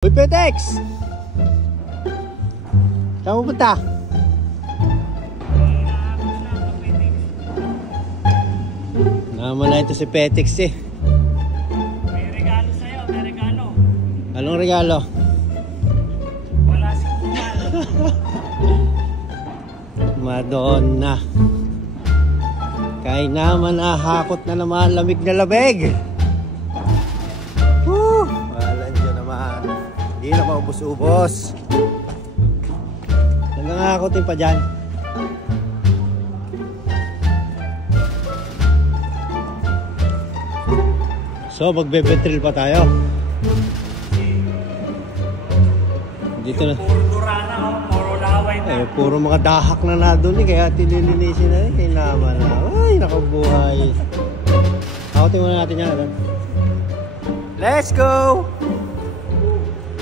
Uy, Petex! Saan mo punta? Naman na ito si Petex eh. May regalo sa'yo, may regalo. Anong regalo? Wala si Kumal. Madonna. Kaya naman hakot na naman lamig na labig. Woo! Walan dyan naman. Hindi na maubos-ubos. Hanggang hakotin pa dyan. So, magbe-betril pa tayo. Dito na. Puro durana, puro laway na. Eh, puro mga dahak na doon eh. Kaya tinilinisin na rin. Kaya naman na. Ay, nakabuhay. Hakotin muna natin yan. Let's go!